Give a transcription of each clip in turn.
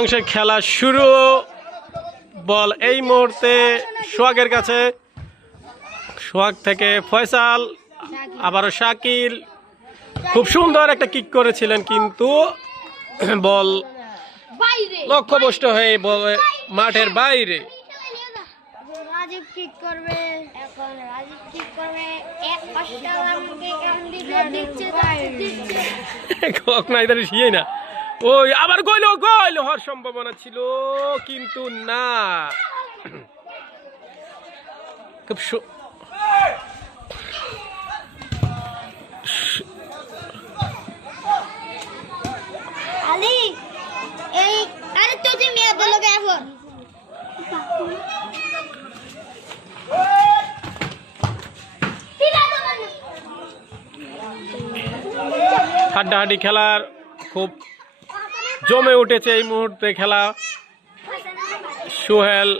অংশের খেলা শুরু। বল এই মুহূর্তে সোহাগের কাছে। সোহাগ থেকে ফয়সাল, আবারও শাকিল। খুব সুন্দর একটা কিক করেছিলেন, কিন্তু বল লক্ষ্যভ্রষ্ট হয়ে মাঠের বাইরে। রাজীব কিক করবে, এখন রাজীব কিক করবে। এক পাশটা আমাকে দিচ্ছে না। ওই আবার গোল হওয়ার সম্ভাবনা ছিল, কিন্তু না। খুব আলী এই আরে তো তুমি বলো এখন হাড্ডাহাড্ডি খেলার খুব জমে উঠেছে এই মুহূর্তে খেলা। সোহেল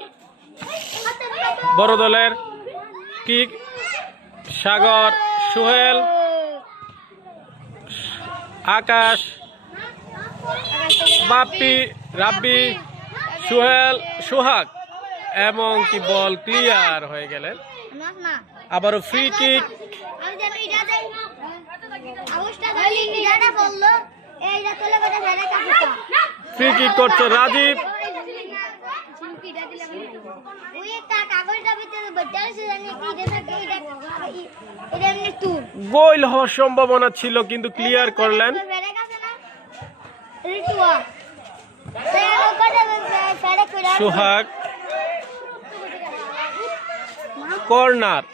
বড় দলের কিক, সাগর, সোহেল, আকাশ, বাপ্পি, রাব্বি, সোহেল, সোহাগ, এবং কি বল ক্লিয়ার হয়ে গেলেন। আবারও ফ্রি কিক। ফ্রি কিক করছে রাজীব। গোল হওয়ার সম্ভাবনা ছিল, কিন্তু ক্লিয়ার করলেন। সোহাগ, কর্নার।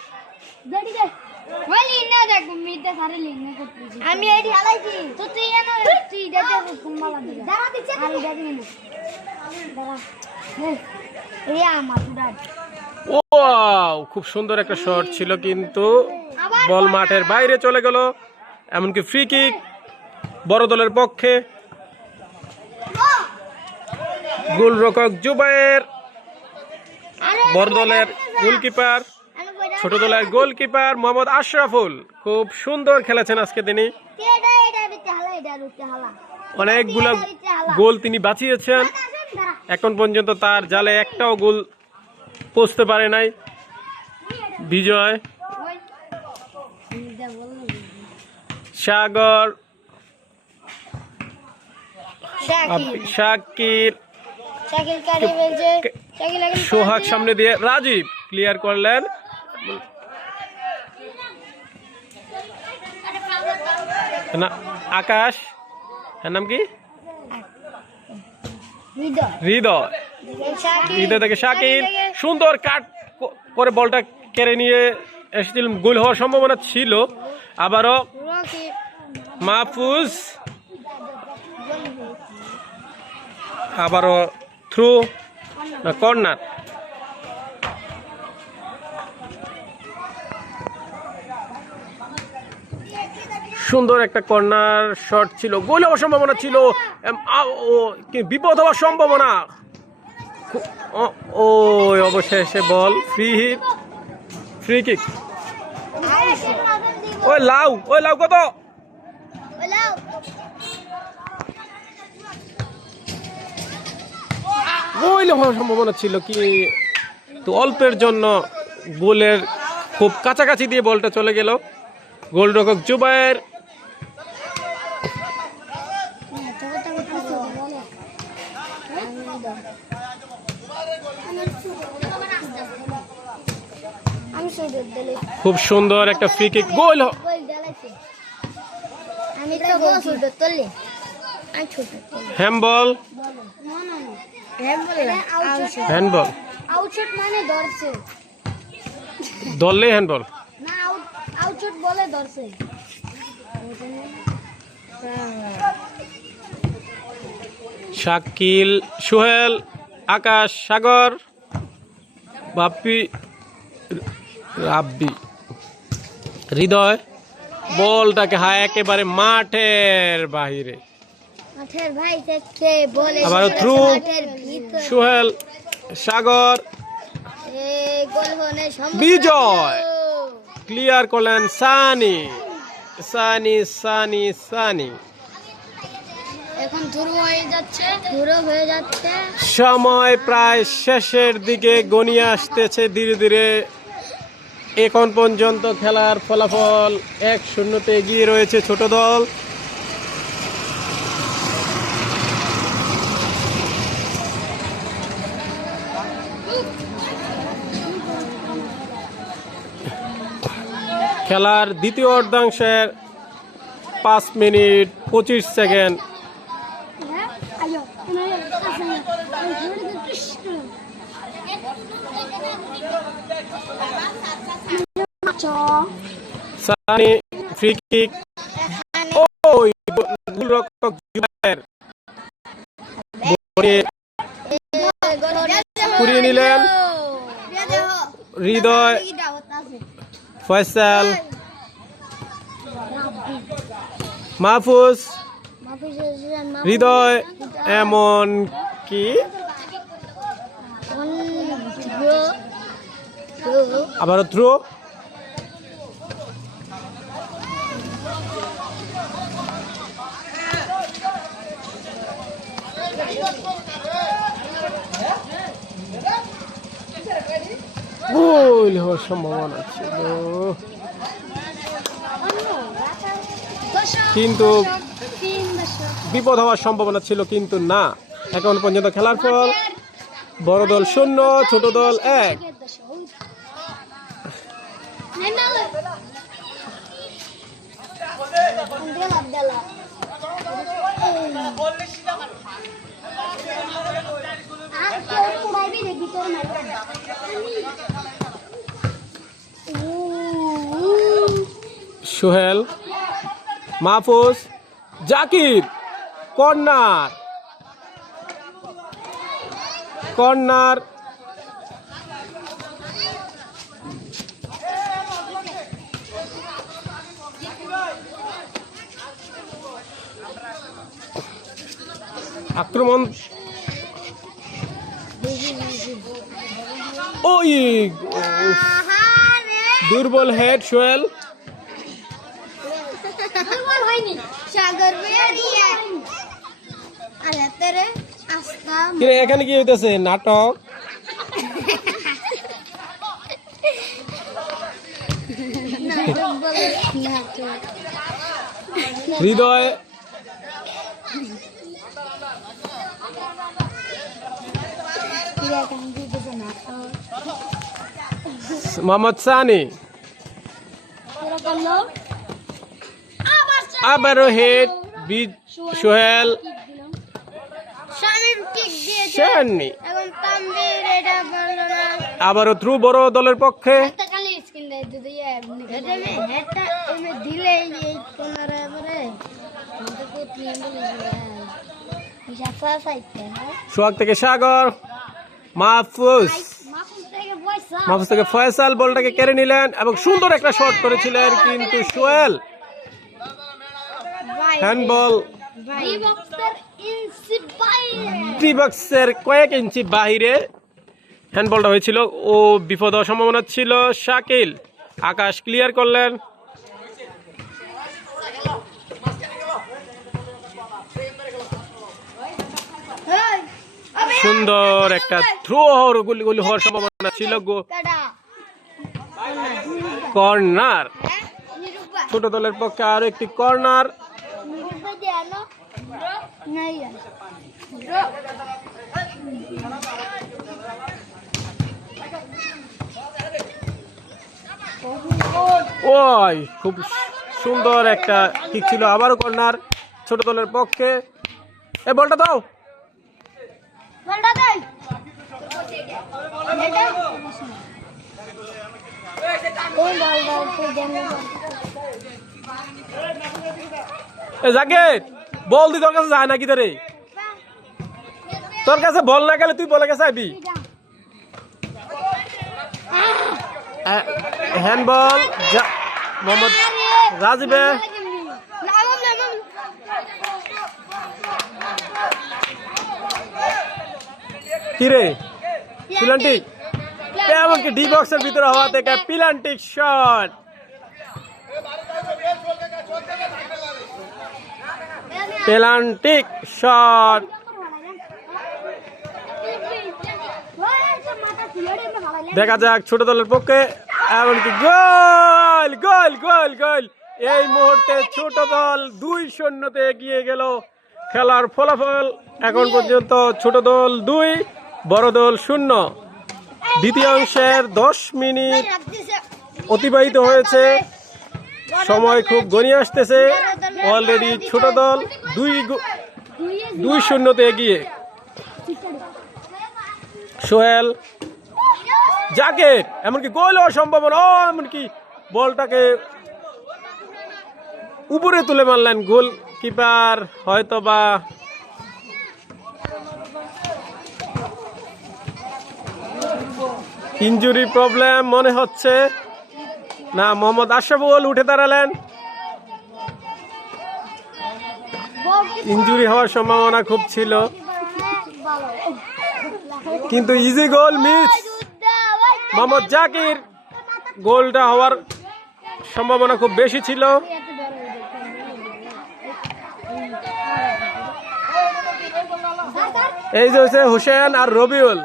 আমি এটি হালাইছি তো তুই জানো তুই দেখে কুম্বালা দিলা দাঁড়া দিচ্ছে আর এটা দিন দাঁড়া এই আমার পুরাই। ওয়াও, খুব সুন্দর একটা শট ছিল, কিন্তু বল মাঠের বাইরে চলে গেল। এমনকি ফ্রি কিক বড় দলের পক্ষে। গোলরক্ষক জুবায়ের, বড় দলের গোলকিপার, ছোট দলের গোলকিপার মোহাম্মদ আশরাফুল খুব সুন্দর খেলেছেন আজকে। তিনি অনেকগুলো গোল তিনি বাঁচিয়েছেন। এখন পর্যন্ত তার জালে একটাও গোল পৌঁছতে পারে নাই। বিজয়, সাগর, শাকির, সোহাগ সামনে দিয়ে রাজীব ক্লিয়ার করলেন। না, আকাশ, এর নাম কি? হৃদয়। হৃদয় থেকে শাকিল সুন্দর কাট করে বলটা কেড়ে নিয়ে এসেছিলেন। গোল হওয়ার সম্ভাবনা ছিল। আবারও মাহফুজ, আবারও থ্রু না কর্নার। সুন্দর একটা কর্নার শট ছিল, গোল হওয়ার সম্ভাবনা ছিল, বিপদ হওয়ার সম্ভাবনা। ও অবশেষে বল ফ্রি কিক। ওই লাউ কত? গোল হওয়ার সম্ভাবনা ছিল, কি তো অল্পের জন্য গোলের খুব কাছাকাছি দিয়ে বলটা চলে গেল। গোলরক্ষক জুবায়ের, খুব সুন্দর একটা ফ্রি কিক। গোল হ্যান্ডবল, হ্যান্ডবল ধরলে হ্যান্ডবল। শাকিল, সোহেল, আকাশ, সাগর, বাপ্পি, রাব্বি, হৃদয় বলটাকে একেবারে মাঠের বাহিরে। আবার থ্রু সোহেল, সাগর, বিজয় ক্লিয়ার করলেন সানি। এখন শুরু হয়ে যাচ্ছে সময় প্রায় শেষের দিকে গনিয়ে আসতেছে ধীরে ধীরে। এখন পর্যন্ত খেলার ফলাফল 1-0 এগিয়ে রয়েছে ছোট দল। খেলার দ্বিতীয় অর্ধাংশের 5 minute 25 second. Sunny free kick. ওই গোলরক্ষক জুবায়ের কুড়িয়ে নিলেন। হৃদয়, ফয়সাল, মাহফুজ, হৃদয়, এমন কি আবারও থ্রো। গোল হওয়ার সম্ভাবনা ছিল কিন্তু বিপদ হওয়ার সম্ভাবনা ছিল কিন্তু না। এখন পর্যন্ত খেলার ফল বড় দল 0 ছোট দল 1। সোহেল, মাহফুজ, জাকির, কর্নার কর্নার আক্রমণ। ওই দুর্বল হেড সোহেল। এখানে কি হইতেছে নাটক? হৃদয়, মোহাম্মদ সানি, আবারও হেড সোহেল, আবারও থ্রু বড় দলের পক্ষে। সোহাগ থেকে সাগর, মাহফুজ থেকে ফয়সাল বলটাকে কেড়ে নিলেন এবং সুন্দর একটা শট করেছিলেন কিন্তু সোহেল হ্যান্ডবল ডি বক্সের কয়েক ইঞ্চি বাহিরে হ্যান্ডবলটা হয়েছিল। ও বিপদ হওয়ার সম্ভাবনা ছিল। শাকিল, আকাশ ক্লিয়ার করলেন। সুন্দর একটা থ্রো গুলি হওয়ার সম্ভাবনা ছিল। কর্নার, ছোট দলের পক্ষে আরো একটি কর্নার। ওই খুব সুন্দর একটা কিক ছিল। আবারও কর্নার ছোট দলের পক্ষে। এই বলটা দাও। জাকির, বল দি তোর কাছে যায় নাকি? তোর কাছে বল না গেলে তুই বলে গেছে আইবি। হ্যান্ডবল মোহাম্মদ রাজিবে। কিরে পিলান্টিক, এমনকি ডি বক্সের ভিতরে হওয়া থেকে পিলান্টিক শট। Penalty shot. দেখা যাক ছোট দলের পক্ষে, এমনকি গোল গোল গোল গোল। এই মুহূর্তে ছোট দল 2-0 এগিয়ে গেল। খেলার ফলাফল এখন পর্যন্ত ছোট দল 2, বড় দল 0। দ্বিতীয় অংশের 10 মিনিট অতিবাহিত হয়েছে, সময় খুব গড়িয়ে আসতেছে। অলরেডি ছোট দল 2-0 এগিয়ে। সোহেল, জাকের, এমনকি গোল হওয়ার সম্ভাবনা, এমনকি বলটাকে উপরে তুলে মারলেন গোলকিপার, হয়তো বা ইনজুরি প্রবলেম মনে হচ্ছে। না, মোহাম্মদ আশরাফুল উঠে দাঁড়ালেন, ইনজুরি হওয়ার সম্ভাবনা খুব ছিল, কিন্তু easy goal miss. Mohammad Zakir, গোলটা হওয়ার সম্ভাবনা খুব বেশি ছিল। এই যে হচ্ছে হুসেন আর রবিউল।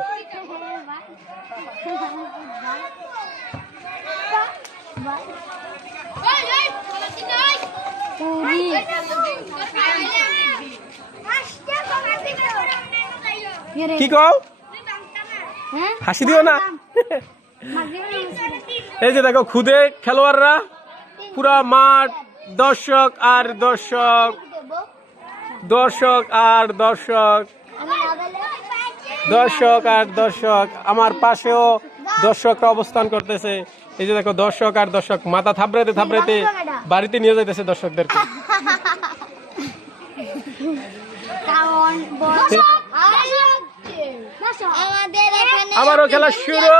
কি কও, হাসি দিও না। এই যে দেখো খুদে খেলোয়াড়রা, পুরা মাঠ দর্শক আর দর্শক, দর্শক আর দর্শক, দর্শক আর দর্শক। আমার পাশেও দর্শকরা অবস্থান করতেছে। এই যে দেখো দর্শক আর দর্শক, মাথা থাবড়াতে থাবড়াতে বাড়িতে নিয়ে যাইতেছে দর্শকদেরকে। আবারও খেলা শুরু।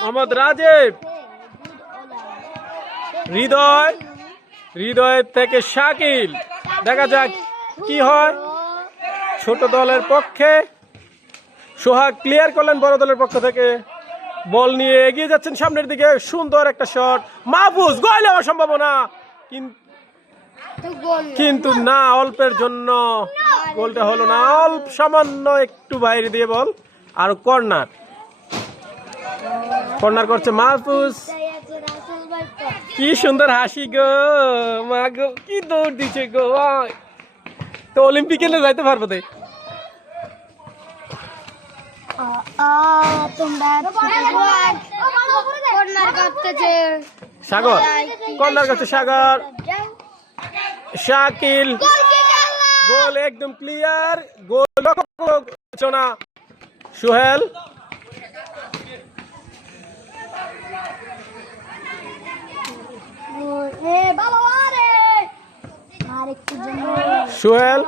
মোহাম্মদ রাজীব, হৃদয়, হৃদয় থেকে শাকিল। দেখা যাক কি হয় ছোট দলের পক্ষে। সোহাগ ক্লিয়ার করলেন বড় দলের পক্ষ থেকে, বল নিয়ে এগিয়ে যাচ্ছেন সামনের দিকে। সুন্দর একটা শট, মাহফুজ, গোল হওয়ার সম্ভাবনা, কিন্তু না, অল্পের জন্য গোলটা হলো না। অল্প সামান্য একটু বাইরে দিয়ে বল, আর কর্নার, কর্নার করছে মাহফুজ। কি সুন্দর হাসি গো, মা গো, কি দৌড় দিচ্ছে গো। তো অলিম্পিকে যাইতে পারবো তাই। সাগর, কর্নার করছে সাগর, শাকিল, গোল একদম ক্লিয়ার, গোল না। সোহেল, সোহেল,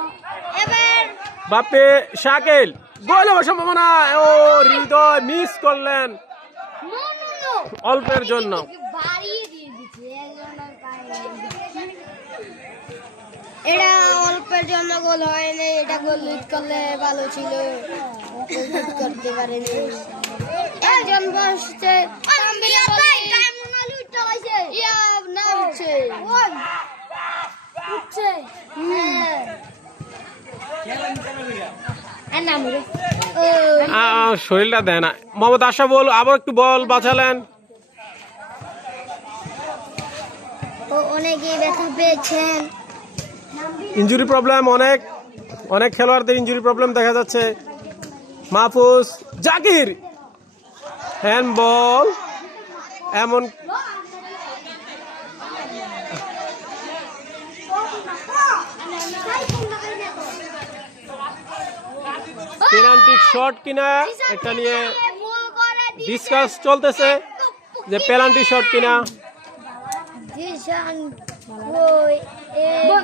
বাপে শাকিল, গোল হওয়ার সম্ভাবনা। ও হৃদয় মিস করলেন অল্পের জন্য। এটা অল্পের জন্য গোল হয়নি, এটা গোল লিড করলে ভালো ছিল, করতে পারেনি। একজন বসছে, শরীরটা দেয় না। মোহাম্মদ আশরাফুল আবার একটু বল বাঁচালেন। অনেকেই ব্যথা পেয়েছেন, ইনজুরি প্রবলেম, অনেক অনেক খেলোয়াড়দের ইনজুরি প্রবলেম দেখা যাচ্ছে। মাহফুজ, জাকির, হ্যান্ডবল, এমন পেনাল্টি শট কিনা এটা নিয়ে ডিসকাস চলতেছে, যে পেনাল্টি শট কিনা।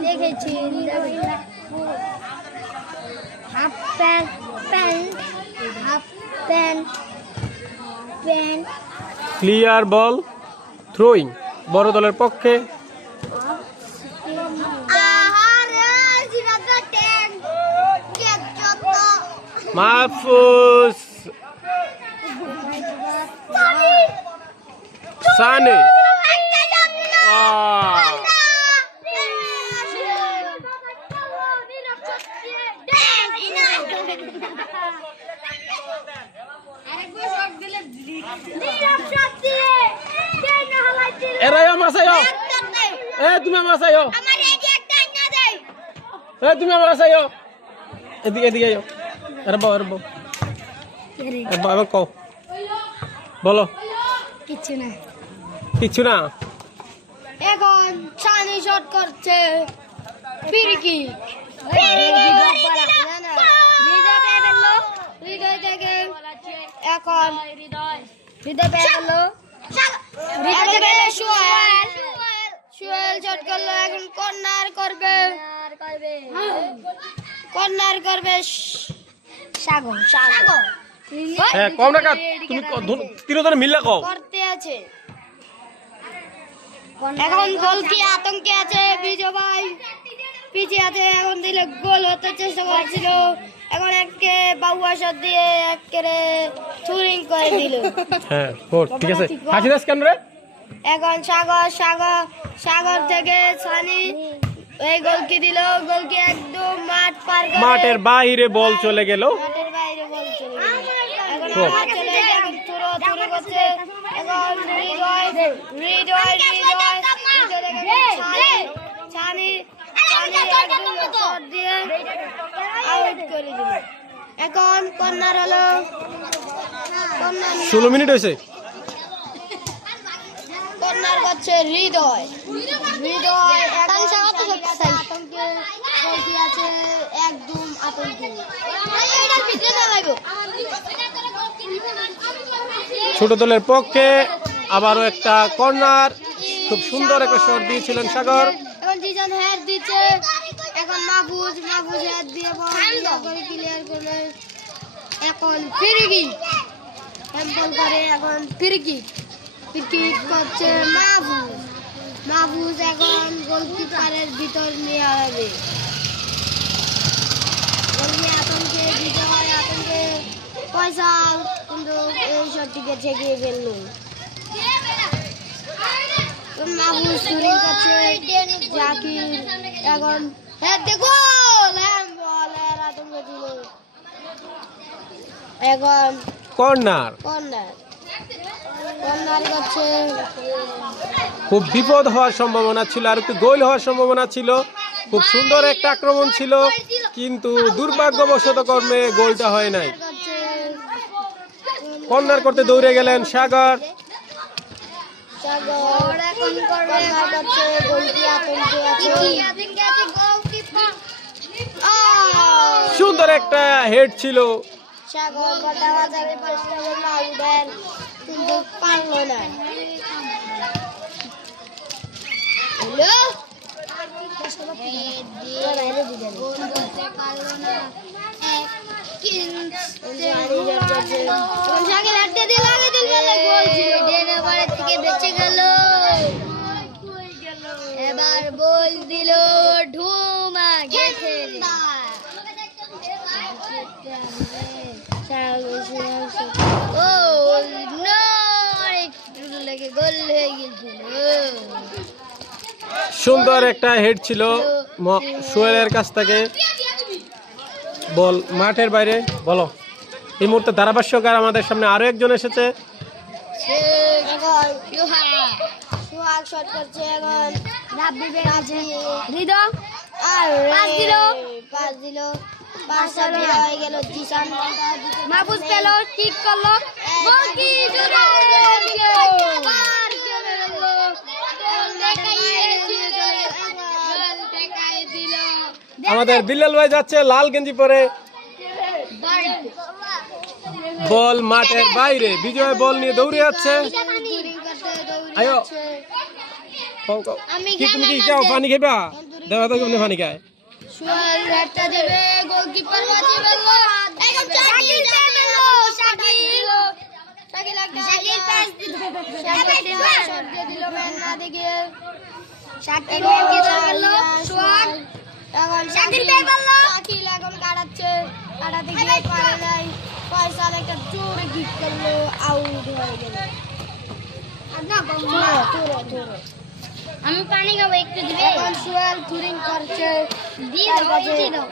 দেখেছি half pant pant half pant pant. Clear ball, throwing বড় দলের পক্ষে। মাহফুজ, সানে, এরাইও মাসাইও এ তুমি মাসাইও এ তুমি মাসাইও এদিকে এদিকে আইও আরে বাবা কও বলো কিছু না কিছু না এখন চানি শট করছে ফিরকি হৃদয় থেকে এখন হৃদয় পেয়ে গেল সুয়েল শট করলো এখন কর্নার করবে সাগর হ্যাঁ কম না তুমি তিনজনে মিললে কও করতে আছে এখন গোল কি আতঙ্কে আছে বিজয় ভাই পিছিয়ে আছে এখন দিলে গোল হতে চেষ্টা করছিল এখন একে বাউয়া শট দিয়ে একেরে চুরিং করে দিল হ্যাঁ ঠিক আছে হাসিদাস কেন রে এখন সাগর থেকে সানি এই গোল কি দিল গোল কি একদম মাঠ পার করে মাঠের বাইরে বল চলে গেল মাঠের বাইরে বল চলে গেল এখন মাঠ চলে গেছে এখন থুরো করছে এখন হৃদয় ছানি একদম শট দিয়ে আউট করে দিল এখন কর্নার হলো 16 মিনিট হয়েছে কর্নার করছে হৃদয় আতঙ্কে গোলকি আছে একদম আতঙ্কে ছোট দলের পক্ষে আবারও একটা কর্নার খুব সুন্দর একটা শট দিয়েছিলেন সাগর এখন জিজান হেড দিচ্ছে এখন মাহফুজ হেড দিয়ে বল ক্লিয়ার করে এখন ফিরকি হ্যাম্পল করে এখন ফিরকি করছে মাহফুজ এখন গোলকিপারের ভিতর নিয়ে হবে আতঙ্কে বিজয় আতঙ্কে পয়সা কিন্তু এই শটটিকে ঠেকিয়ে ফেলল মাহফুজ শুরু করছে জাকির এখন হ্যাঁ দেখো বলের আতঙ্কে ছিল এখন কর্নার করছে খুব বিপদ হওয়ার সম্ভাবনা ছিল আর একটু গোল হওয়ার সম্ভাবনা ছিল খুব সুন্দর একটা আক্রমণ ছিল কিন্তু দুর্ভাগ্যবশত কর্মে গোলটা হয় নাই কর্নার করতে দৌড়ে গেলেন সাগর এখন কর্নার করছে গোলকি আতঙ্কে আছে সুন্দর একটা হেড ছিল সাগর বলটা বাজারে চেষ্টা করলো আউটের কিন্তু পারলো না এবার বল দিল ঢুমা গেছে সুন্দর একটা হেড ছিল সোহেলের কাছ থেকে বল মাঠের বাইরে বলো এই মুহূর্তে ধারাভাষ্যকার আমাদের সামনে আরো একজন এসেছে সোহাগ শট করছে এখন হৃদয় আর পাস দিল হয়ে গেল জিসান মাহফুজ পেল কিক করলো গোল কি জোরে আমাদের বিল্লাল ভাই যাচ্ছে লাল গেঞ্জি পরে বল মাঠের বাইরে বিজয় বল নিয়ে দৌড়ে যাচ্ছে আয়ো কি তুমি কি খাও পানি খাইবা দেওয়া তো কেমনে পানি খায় সুয়াল হেডটা দেবে গোলকিপার বাঁচিয়ে ফেলল এখন শাকিল পাস দিল শট দিয়ে দিল ম্যান না দিকে শাকিল কে চলল সুয়াল এখন শাকিল এখন কাটাতে গিয়ে পারে নাই ফয়সাল একটা জোরে কিক করলো আউট হয়ে গেল আর না আমি পানি খাবো একটু দিবে এখন সোয়াল থুরিং করছে দিয়ে দাও ইতে দাও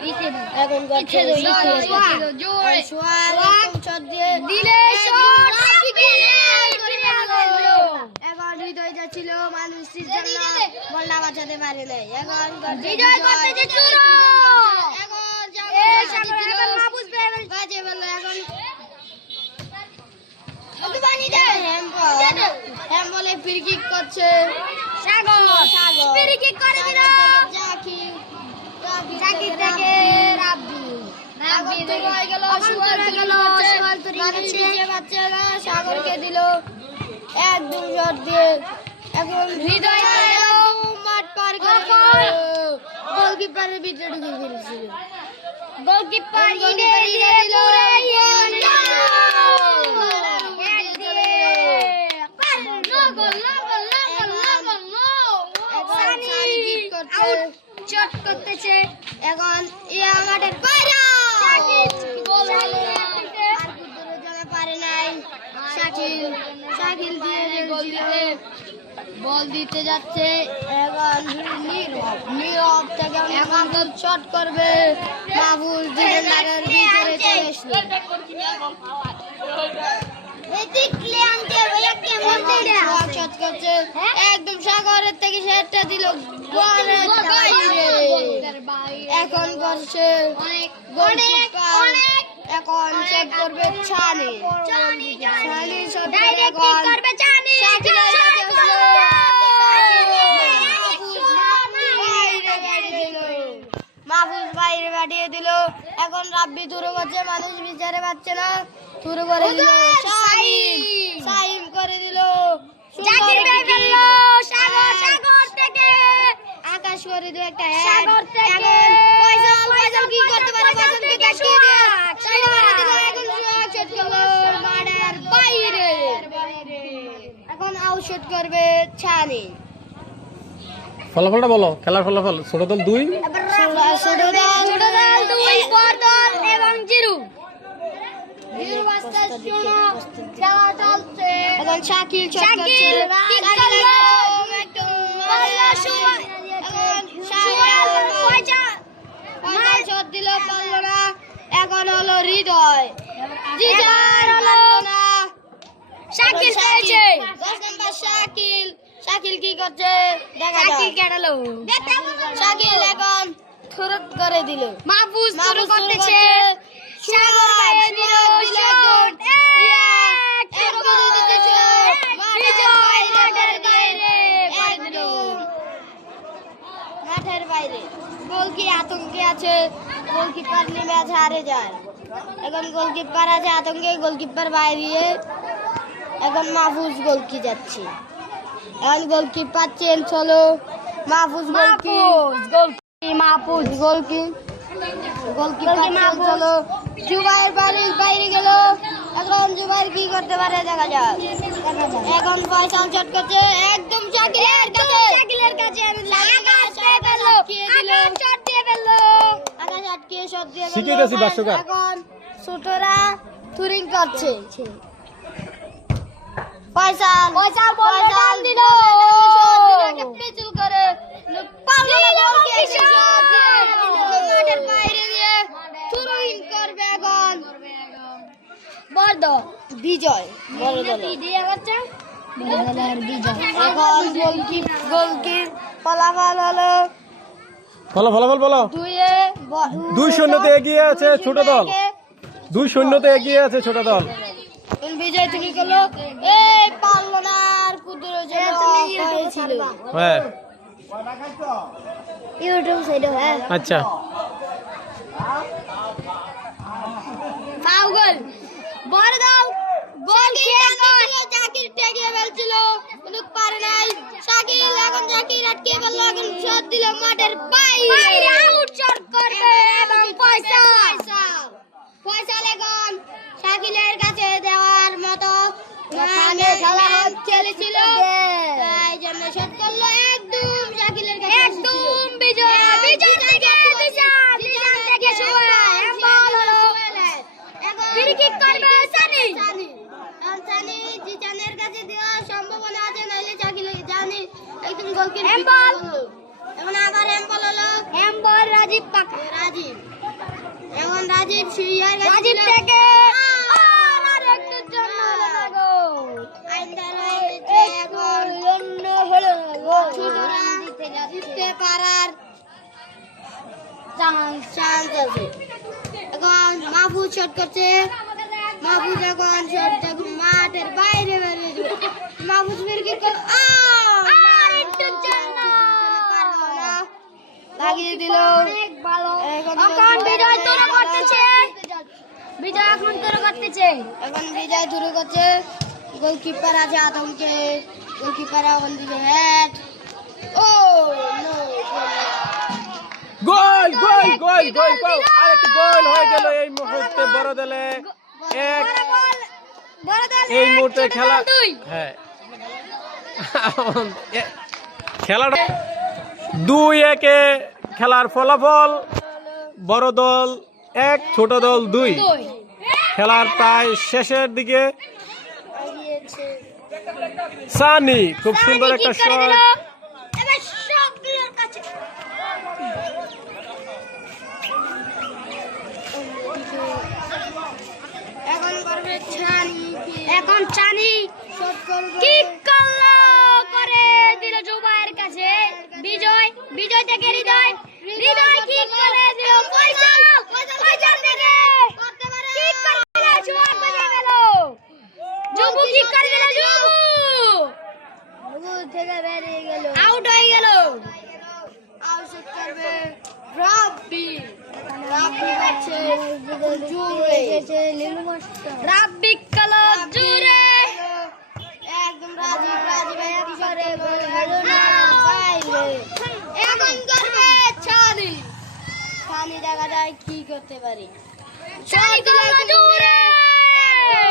এখন করছে জোরে সোয়াল একদম চট দিয়ে দিলে শট এখন হৃদয় যাচ্ছিল মানুষটির জন্য বলটা বাঁচাতে পারে নাই এখন হৃদয় করতেছে চুরো এখন এই সাগর এখন মাহফুজ ভাই বাজে বলল এখন ওকে পানি দে হ্যাম বলে ফ্রি কিক করছে সাগর ফ্রি কিক করে দিল জাকির থেকে রাব্বি হয়ে গেল সোয়াল তো নিচে বাচ্চা না সাগরকে দিল একদম শট দিয়ে এখন হৃদয় মাঠ পার করে গোলকিপারের ভিতরে ঢুকে ফেলেছিল গোলকিপার ইনে দিয়ে দিল চট করতেছে এখন ইয়া মাঠের বাইরে পারে নাই শাকিল দিয়ে বল দিতে যাচ্ছে এখন নীরব থেকে এখন তো শট করবে মাহফুজ ডিফেন্ডারের ভিতরে চলে আসলো একদম সাগরের থেকে সেটটা দিল এখন করছে এখন সেট করবে ছানি মাহফুজ বাইরে বাড়িয়ে দিল এখন রাব্বি থুরু করছে মানুষ বিচারে পাচ্ছে না থুরু করে দিল সাইম করে দিল সাগর থেকে আকাশ করে দিল একটা সাগর থেকে ফয়সাল কি করতে পারে ফয়সালকে দেখিয়ে দিল এখন শট করলো মাঠের বাইরে এখন আউট শট করবে ছানি ফলাফলটা বলো খেলার ফলাফল ছোট দল 2 ছোট দল 2 বড় দল এবং জিরো বাস্তা শোনো খেলা চলছে এখন শাকিল শট করছে শট দিল পারলো না এখন হলো হৃদয় শাকিল পেয়েছে 10 নাম্বার শাকিল কি করছে দেখা শাকিল কাটালো শাকিল এখন থুরুত করে দিল মাহফুজ শুরু করতেছে সাগর বাইরে দিল শট মাঠের বাইরে গোল কি আতঙ্কে আছে গোলকিপার ম্যাচ হারে যায় এখন গোলকিপার আছে আতঙ্কে গোলকিপার বাইরে এখন মাহফুজ গোলকি যাচ্ছে এখন গোলকিপার চেঞ্জ হলো মাহফুজ গোলকিপার হলো জুবাইর বাইরে গেল এখন জুবাইর কি করতে পারে দেখা যাক এখন ফয়সাল শট করছে একদম শাকিলের কাছে এখন ছোটরা টুরিং করছে ফয়সাল দিল পিছল করে মাঠের বাইরে দিয়ে টুরিং করবে এখন বড় বিজয় বড় দল এখন গোলকি ফলাফল হলো ফলাফল বলো 2-0 এগিয়ে আছে ছোট দল 2-0 এগিয়ে আছে ছোট দল বিজয় তুমি করলো এই পারলো না আর কুদুর হয়েছিল হ্যাঁ ইউটিউব সাইডে হ্যাঁ আচ্ছা ফাউল বড় দাও গোল খেয়ে জাকির টেকিয়ে ফেলছিল কিন্তু পারে নাই শাকিল এখন জাকির আটকে বলল এখন শট দিল মাঠের বাইরে আউট শট করবে এবং ফয়সাল এখন শাকিলের কাছে দেওয়ার মতো খেলা চলেছিল তাই জন্য শট করলো একদম শাকিলের কাছে একদম বিজয় থেকে লিজান থেকে বল হলো ফ্রি কিক করবে সানি জিজানের কাছে দেওয়ার সম্ভাবনা আছে নাইলে শাকিল জানি একদম এখন আবার এম্বল হলো এম্বল রাজীব পাকা রাজীব এখন রাজীব সিরিয়ার রাজীব থেকে আর একটু জন্য লাগো এখন জন্য হলো ছোটরা জিততে পারার চান্স আছে এখন মাহফুজ শট করছে মাহফুজ এখন শট মাঠের বাইরে বেরিয়ে যাবে মাহফুজ মিরকি আর একটু জন্য লাগিয়ে দিল অনেক ভালো এখন বিজয় শুরু করতেছে বিজয় এখন শুরু করতেছে এখন বিজয় শুরু করছে গোলকিপার আছে আতঙ্কে গোলকিপার এখন দিবে হেড ও নো গোল গোল গোল গোল গোল আরেকটা গোল হয়ে গেল এই মুহূর্তে বড় দলে এক এই মুহূর্তে খেলা হ্যাঁ খেলাটা 2-1 খেলার ফলাফল বড় দল 1 ছোট দল 2 খেলার প্রায় শেষের দিকে সানি খুব সুন্দর একটা শট এখন চানি কিক করলো করে দিল জুবাইয়ের কাছে বিজয় বিজয় থেকে হৃদয় হৃদয় কিক করে দিল পয়সা থেকে কিক করে দিল জুবাই বাজে গেল জুবু কিক করে দিল জুবু থেকে বেরিয়ে গেল আউট হয়ে গেল আউট করবে রাব্বি রাব্বি আছে জুরে লিলু মাস্টার রাব্বি কালো জুরে একদম রাজীব একবারে হলো না বাইরে এখন করবে ছানি ছানি দেখা যায় কি করতে পারি ছানি কালো জুরে একদম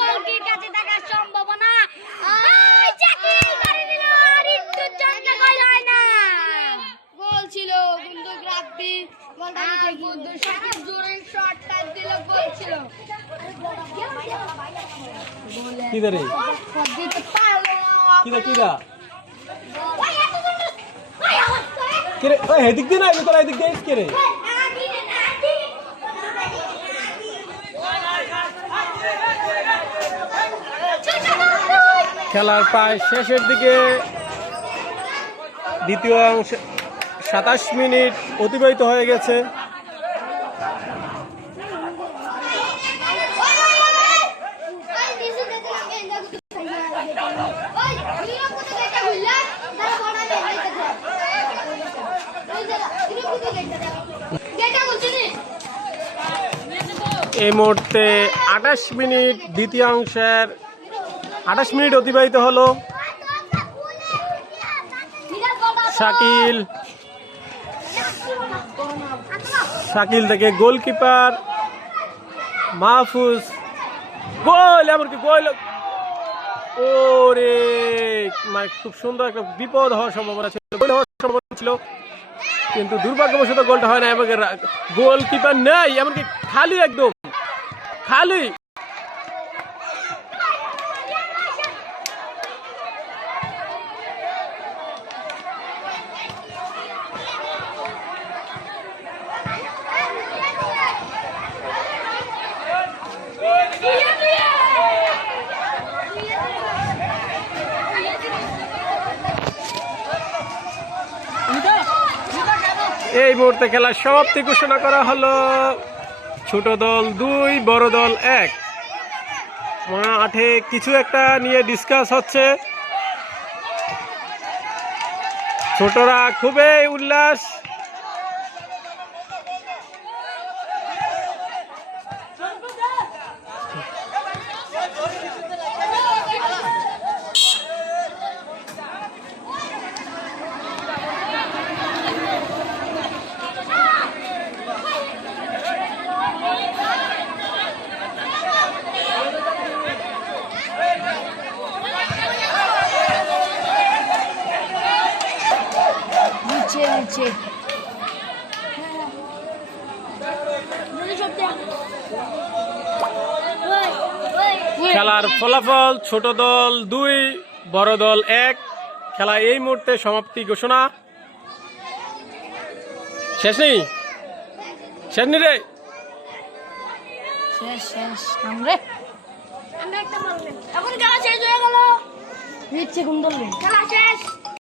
গোলকির কাছে থাকার সম্ভাবনা আই চাকিল করে দিল আর একটু জন্য গোল হয় না গোল ছিল কিন্তু রাব্বি বলতে সাকিব জোরে শটটা দিল গোল ছিল কিদারে কিদা কিদা কিরে ওই হেদিক দিন আইবি তোরা এদিক দেইস কিরে খেলার প্রায় শেষের দিকে দ্বিতীয় অংশ 27 মিনিট অতিবাহিত হয়ে গেছে এই মুহূর্তে 28 মিনিট দ্বিতীয় অংশের 28 মিনিট অতিবাহিত হলো শাকিল থেকে গোলকিপার মাহফুজ গোল এমনকি গোল ওরে মানে খুব সুন্দর একটা বিপদ হওয়ার সম্ভাবনা ছিল গোল হওয়ার সম্ভাবনা ছিল কিন্তু দুর্ভাগ্যবশত গোলটা হয় না এবং গোলকিপার নেই এমনকি খালি একদম খালি এই মুহূর্তে খেলার সমাপ্তি ঘোষণা করা হলো ছোট দল 2 বড় দল 1 মাঠে কিছু একটা নিয়ে ডিসকাস হচ্ছে ছোটরা খুবই উল্লাস খেলার ফলাফল ছোট দল 2 বড় দল 1 খেলা এই মুহূর্তে সমাপ্তি ঘোষণা। শেষ নেই, শেষ নেই রে, শেষ শেষ আমরা একটা বললেন এখন খেলা শেষ হয়ে গেল। খেলা শেষ।